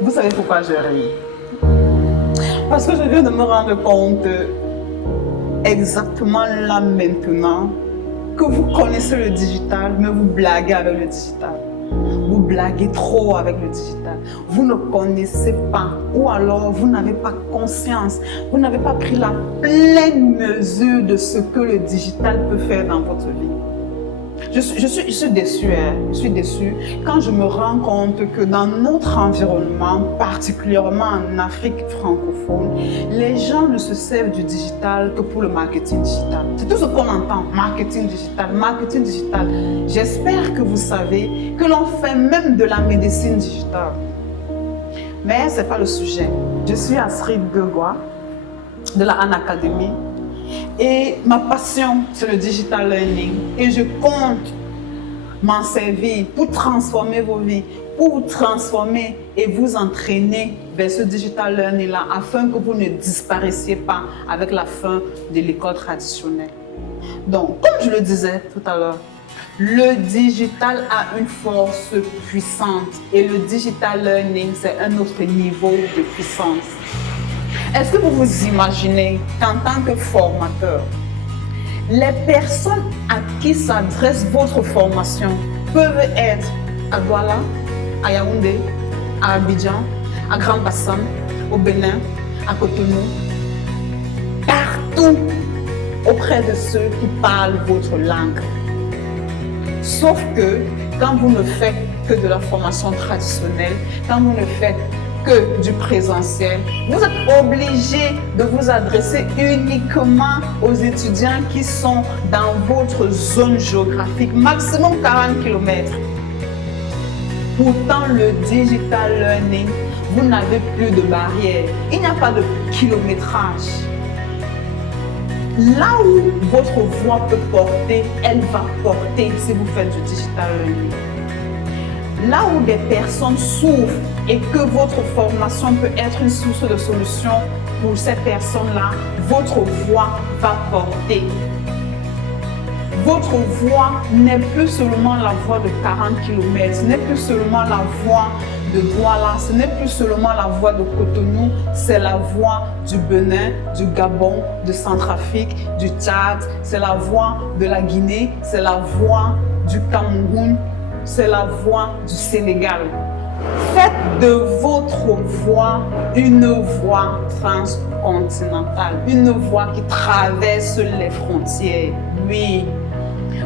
Vous savez pourquoi je ris? Parce que je viens de me rendre compte exactement là maintenant que vous connaissez le digital, mais vous blaguez avec le digital. Vous blaguez trop avec le digital. Vous ne connaissez pas, ou alors vous n'avez pas conscience, vous n'avez pas pris la pleine mesure de ce que le digital peut faire dans votre vie. Je suis déçue, je suis déçue quand je me rends compte que dans notre environnement, particulièrement en Afrique francophone, les gens ne se servent du digital que pour le marketing digital. C'est tout ce qu'on entend, marketing digital, marketing digital. J'espère que vous savez que l'on fait même de la médecine digitale. Mais ce n'est pas le sujet. Je suis Astrid Guegua de la Han Academy. Et ma passion, c'est le digital learning. Et je compte m'en servir pour transformer vos vies, pour vous transformer et vous entraîner vers ce digital learning-là afin que vous ne disparaissiez pas avec la fin de l'école traditionnelle. Donc, comme je le disais tout à l'heure, le digital a une force puissante et le digital learning, c'est un autre niveau de puissance. Est-ce que vous vous imaginez qu'en tant que formateur, les personnes à qui s'adresse votre formation peuvent être à Douala, à Yaoundé, à Abidjan, à Grand Bassam, au Bénin, à Cotonou, partout auprès de ceux qui parlent votre langue. Sauf que quand vous ne faites que de la formation traditionnelle, quand vous ne faites que du présentiel, vous êtes obligé de vous adresser uniquement aux étudiants qui sont dans votre zone géographique, maximum 40 km. Pourtant, le digital learning, vous n'avez plus de barrières. Il n'y a pas de kilométrage. Là où votre voix peut porter, elle va porter si vous faites du digital learning. Là où des personnes souffrent et que votre formation peut être une source de solution pour ces personnes-là, votre voix va porter. Votre voix n'est plus seulement la voix de 40 km, ce n'est plus seulement la voix de Douala, ce n'est plus seulement la voix de Cotonou, c'est la voix du Bénin, du Gabon, de Centrafrique, du Tchad, c'est la voix de la Guinée, c'est la voix du Cameroun, c'est la voix du Sénégal. Faites de votre voix une voix transcontinentale, une voix qui traverse les frontières. Oui,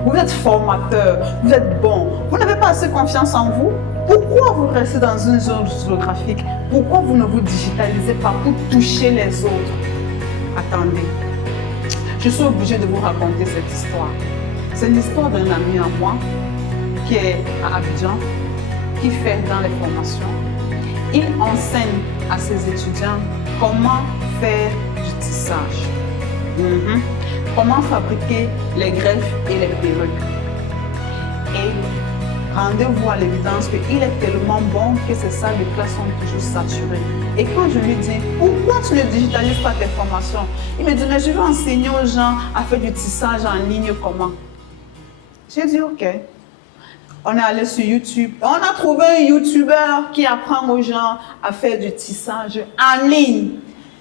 vous êtes formateur, vous êtes bon, vous n'avez pas assez confiance en vous. Pourquoi vous restez dans une zone géographique? Pourquoi vous ne vous digitalisez pas pour toucher les autres? Attendez, je suis obligée de vous raconter cette histoire. C'est l'histoire d'un ami à moi qui est à Abidjan, qui fait dans les formations. Il enseigne à ses étudiants comment faire du tissage, comment fabriquer les greffes et les perruques. Et rendez-vous à l'évidence qu'il est tellement bon que ces salles de classe sont toujours saturées. Et quand je lui dis, pourquoi tu ne digitalises pas tes formations? Il me dit, mais je vais enseigner aux gens à faire du tissage en ligne comment? J'ai dit, ok. On est allé sur YouTube. On a trouvé un YouTuber qui apprend aux gens à faire du tissage en ligne.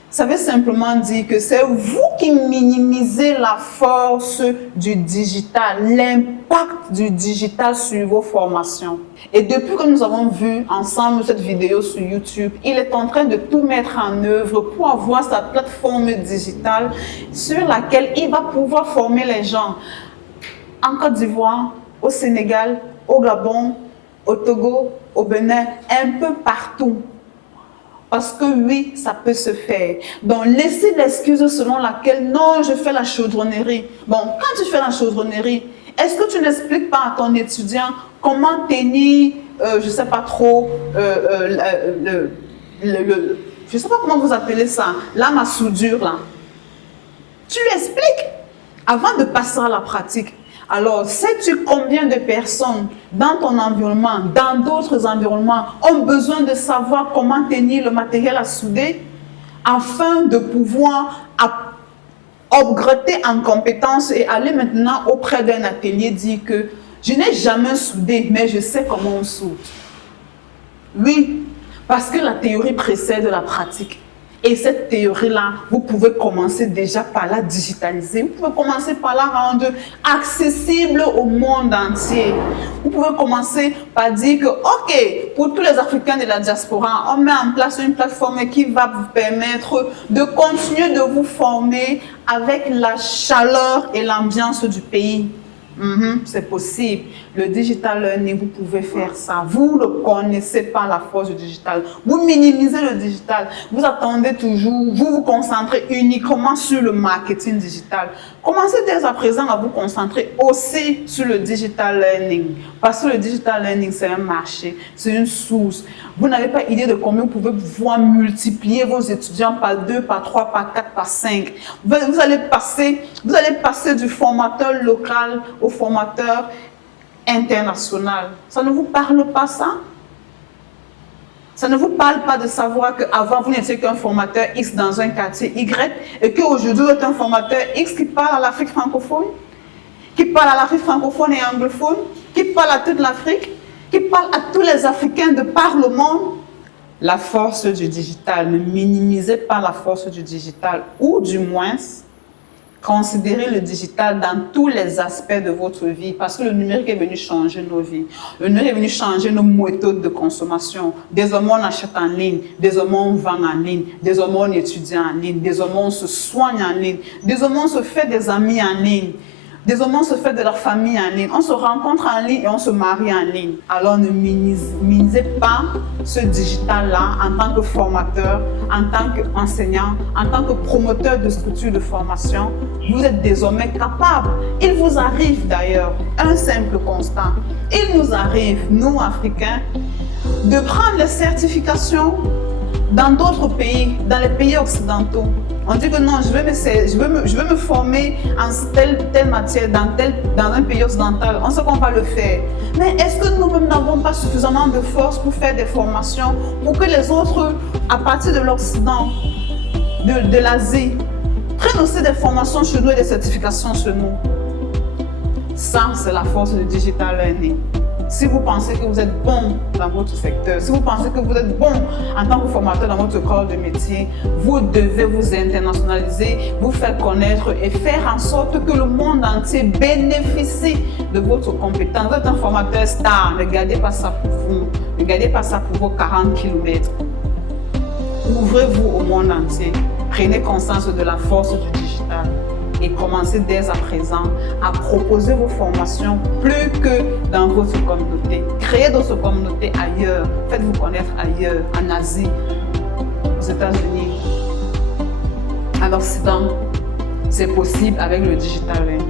Ça veut simplement dire que c'est vous qui minimisez la force du digital, l'impact du digital sur vos formations. Et depuis que nous avons vu ensemble cette vidéo sur YouTube, il est en train de tout mettre en œuvre pour avoir sa plateforme digitale sur laquelle il va pouvoir former les gens en Côte d'Ivoire, au Sénégal, au Gabon, au Togo, au Bénin, un peu partout. Parce que oui, ça peut se faire. Donc, laissez l'excuse selon laquelle, non, je fais la chaudronnerie. Bon, quand tu fais la chaudronnerie, est-ce que tu n'expliques pas à ton étudiant comment tenir, je ne sais pas trop, je ne sais pas comment vous appelez ça, lame à soudure, là. Tu lui expliques avant de passer à la pratique. Alors, sais-tu combien de personnes dans ton environnement, dans d'autres environnements, ont besoin de savoir comment tenir le matériel à souder afin de pouvoir upgrader en compétences et aller maintenant auprès d'un atelier dire que je n'ai jamais soudé, mais je sais comment on soude. Oui, Parce que la théorie précède la pratique. Et cette théorie-là, vous pouvez commencer déjà par la digitaliser. Vous pouvez commencer par la rendre accessible au monde entier. Vous pouvez commencer par dire que, OK, pour tous les Africains de la diaspora, on met en place une plateforme qui va vous permettre de continuer de vous former avec la chaleur et l'ambiance du pays. C'est possible. Le digital learning, vous pouvez faire ça. Vous ne connaissez pas la force du digital. Vous minimisez le digital. Vous attendez toujours, vous vous concentrez uniquement sur le marketing digital. Commencez dès à présent à vous concentrer aussi sur le digital learning. Parce que le digital learning, c'est un marché, c'est une source. Vous n'avez pas idée de combien vous pouvez pouvoir multiplier vos étudiants par 2, par 3, par 4, par 5. Vous allez passer du formateur local au formateur international. Ça ne vous parle pas, ça? Ça ne vous parle pas de savoir qu'avant, vous n'étiez qu'un formateur X dans un quartier Y et qu'aujourd'hui, vous êtes un formateur X qui parle à l'Afrique francophone, qui parle à l'Afrique francophone et anglophone, qui parle à toute l'Afrique, qui parle à tous les Africains de par le monde. La force du digital, ne minimisez pas la force du digital, ou du moins, considérez le digital dans tous les aspects de votre vie, parce que le numérique est venu changer nos vies. Le numérique est venu changer nos méthodes de consommation. Désormais, on achète en ligne, désormais, on vend en ligne, désormais, on étudie en ligne, désormais, on se soigne en ligne, désormais, on se fait des amis en ligne. Désormais, on se fait de leur famille en ligne, on se rencontre en ligne et on se marie en ligne. Alors, ne minimisez pas ce digital-là en tant que formateur, en tant qu'enseignant, en tant que promoteur de structures de formation. Vous êtes désormais capable. Il vous arrive d'ailleurs un simple constat. Il nous arrive, nous, Africains, de prendre les certifications dans d'autres pays, dans les pays occidentaux. On dit que non, je veux me former en telle matière dans un pays occidental. On sait qu'on va le faire. Mais est-ce que nous-mêmes n'avons pas suffisamment de force pour faire des formations pour que les autres, à partir de l'Occident, de l'Asie, prennent aussi des formations chez nous et des certifications chez nous? Ça, c'est la force du digital learning. Si vous pensez que vous êtes bon dans votre secteur, si vous pensez que vous êtes bon en tant que formateur dans votre corps de métier, vous devez vous internationaliser, vous faire connaître et faire en sorte que le monde entier bénéficie de votre compétence. Vous êtes un formateur star, ne gardez pas ça pour vous, ne gardez pas ça pour vos 40 km. Ouvrez-vous au monde entier, prenez conscience de la force du digital. Et commencez dès à présent à proposer vos formations plus que dans votre communauté. Créez d'autres communautés ailleurs. Faites-vous connaître ailleurs, en Asie, aux États-Unis, à l'Occident. C'est possible avec le digital learning.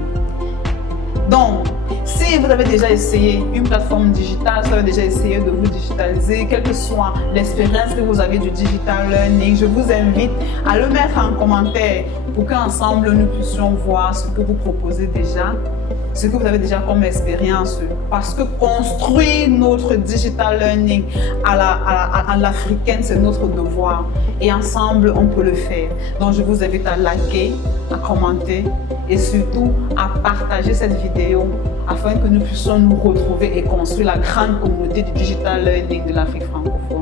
Donc, si vous avez déjà essayé une plateforme digitale, si vous avez déjà essayé de vous digitaliser, quelle que soit l'expérience que vous avez du digital learning, je vous invite à le mettre en commentaire pour qu'ensemble nous puissions voir ce que vous proposez déjà, ce que vous avez déjà comme expérience. Parce que construire notre digital learning à l'africaine, c'est notre devoir. Et ensemble, on peut le faire. Donc, je vous invite à liker, à commenter et surtout à partager cette vidéo afin que nous puissions nous retrouver et construire la grande communauté du digital learning de l'Afrique francophone.